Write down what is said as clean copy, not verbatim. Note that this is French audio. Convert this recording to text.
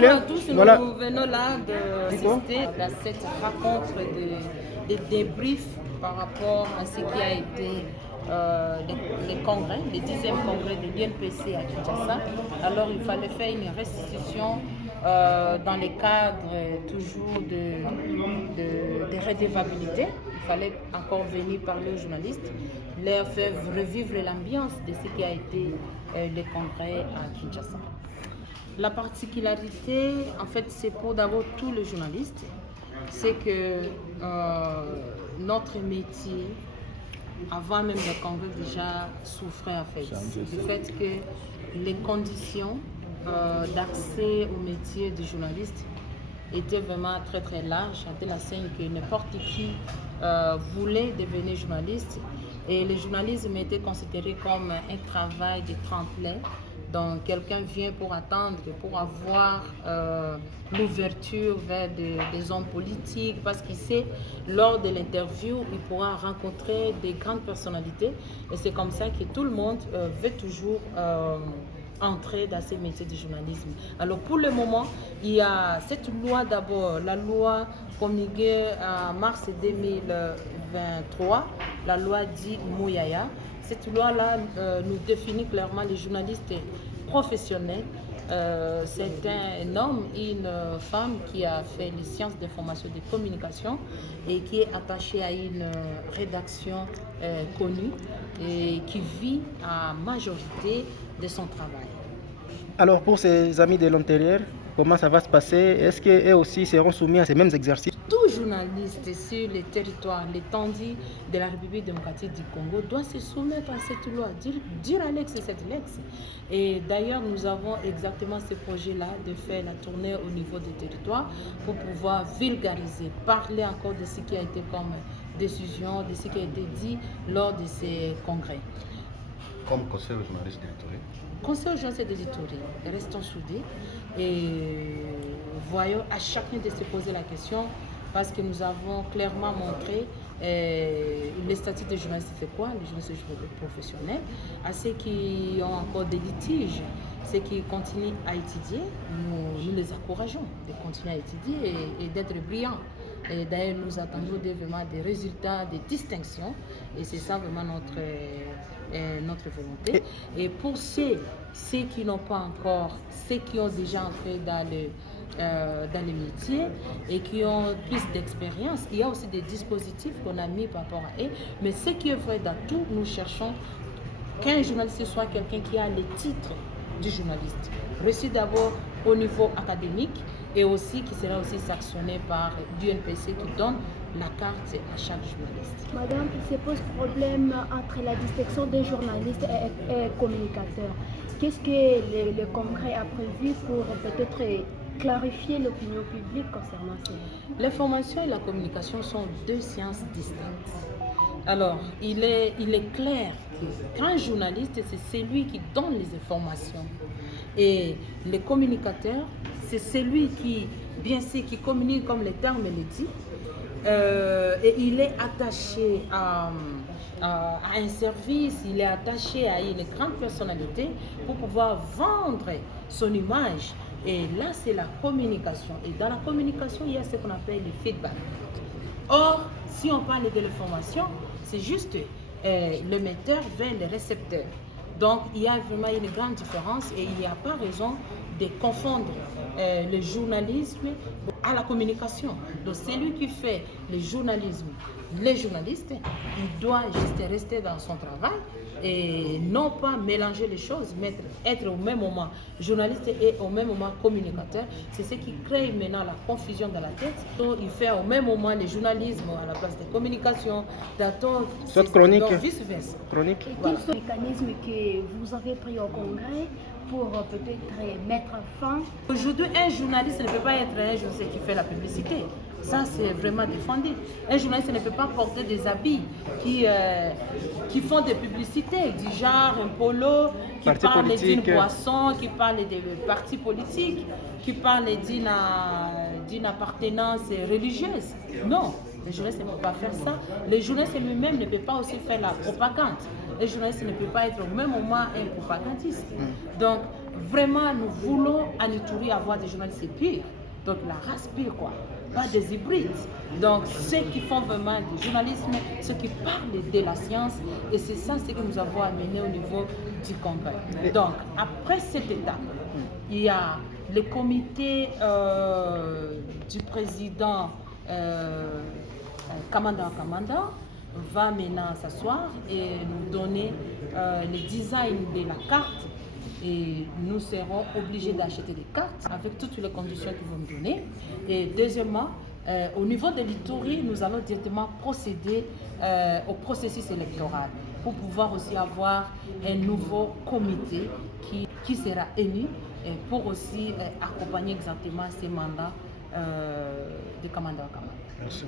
l'heure. Voilà. Nous venons là d'assister à cette rencontre de débrief par rapport à ce qui a été les congrès, le 10e congrès de l'UNPC à Kinshasa. Alors il fallait faire une restitution dans le cadre toujours de redevabilité. Il fallait encore venir parler aux journalistes, leur faire revivre l'ambiance de ce qui a été le congrès à Kinshasa. La particularité, en fait, c'est pour d'abord tous les journalistes, c'est que notre métier, avant même le congrès, déjà souffrait en fait du fait que les conditions d'accès au métier de journaliste étaient vraiment très très larges, à telle enseigne que n'importe qui voulait devenir journaliste, et le journalisme était considéré comme un travail de tremplin. Donc quelqu'un vient pour attendre, pour avoir l'ouverture vers des hommes politiques, parce qu'il sait, lors de l'interview, il pourra rencontrer des grandes personnalités. Et c'est comme ça que tout le monde veut toujours entrer dans ces métiers du journalisme. Alors pour le moment, il y a cette loi d'abord, la loi promulguée en mars 2023, la loi dite Mouyaya. Cette loi-là nous définit clairement les journalistes professionnels. C'est un homme et une femme qui a fait les sciences de formation de communication et qui est attaché à une rédaction connue et qui vit à majorité de son travail. Alors pour ses amis de l'intérieur, comment ça va se passer? Est-ce qu'eux aussi seront soumis à ces mêmes exercices? Tout journaliste sur le territoire, l'étendue de la République démocratique du Congo doit se soumettre à cette loi, dire à l'ex et cette lex. Et d'ailleurs, nous avons exactement ce projet-là de faire la tournée au niveau du territoire pour pouvoir vulgariser, parler encore de ce qui a été comme décision, de ce qui a été dit lors de ces congrès. Comme conseil aux journalistes d'éditorial. Conseil aux journalistes d'éditorial, restons soudés et voyons à chacun de se poser la question, parce que nous avons clairement montré les statuts de journalistes, c'est quoi, les journalistes professionnels, à ceux qui ont encore des litiges, ceux qui continuent à étudier, nous les encourageons de continuer à étudier et d'être brillants. Et d'ailleurs, nous attendons vraiment des résultats, des distinctions, et c'est ça vraiment notre volonté. Et pour ceux qui n'ont pas encore, ceux qui ont déjà entré dans les métiers et qui ont plus d'expérience, il y a aussi des dispositifs qu'on a mis par rapport à eux. Mais ce qui est vrai dans tout, nous cherchons qu'un journaliste soit quelqu'un qui a les titres du journaliste, reçu d'abord au niveau académique et aussi qui sera aussi sanctionné par l'UNPC qui donne la carte à chaque journaliste. Madame, il se pose problème entre la distinction des journalistes et communicateurs. Qu'est-ce que le Congrès a prévu pour peut-être clarifier l'opinion publique concernant cela? L'information et la communication sont deux sciences distinctes. Alors, il est clair qu'un journaliste, c'est celui qui donne les informations. Et le communicateur, c'est celui qui, bien sûr, qui communique comme les termes le disent. Et il est attaché à un service, il est attaché à une grande personnalité pour pouvoir vendre son image. Et là, c'est la communication. Et dans la communication, il y a ce qu'on appelle le feedback. Or, si on parle de l'information, c'est juste l'émetteur vers le récepteur. Donc, il y a vraiment une grande différence et il n'y a pas raison de confondre le journalisme à la communication. Donc, celui qui fait le journalisme, les journalistes, il doit juste rester dans son travail et non pas mélanger les choses, mais être au même moment journaliste et au même moment communicateur. C'est ce qui crée maintenant la confusion dans la tête. Donc, il fait au même moment le journalisme à la place de communication, soit chronique, vice-versa. Chronique. Et quels sont les mécanismes que vous avez pris au Congrès pour peut-être mettre fin? Aujourd'hui, un journaliste ne peut pas être un journaliste qui fait la publicité. Ça, c'est vraiment défendu. Un journaliste ne peut pas porter des habits qui font des publicités, du genre un polo, qui parle d'une boisson, qui parle des partis politiques, qui parle d'une appartenance religieuse. Non, le journaliste ne peut pas faire ça. Le journaliste lui-même ne peut pas aussi faire la propagande. Le journaliste ne peut pas être au même moment un propagandiste. Donc, vraiment, nous voulons à Ituri avoir des journalistes purs. Donc la race pure, quoi. Pas des hybrides. Donc ceux qui font vraiment du journalisme, ceux qui parlent de la science, et c'est ça ce que nous avons amené au niveau du Congrès. Donc après cette étape, il y a le comité du président Kamanda va maintenant s'asseoir et nous donner le design de la carte. Et nous serons obligés d'acheter des cartes avec toutes les conditions qu'ils vont nous donner. Et deuxièmement, au niveau de l'Ituri, nous allons directement procéder au processus électoral pour pouvoir aussi avoir un nouveau comité qui sera élu pour aussi accompagner exactement ces mandats de Kamanda. Merci.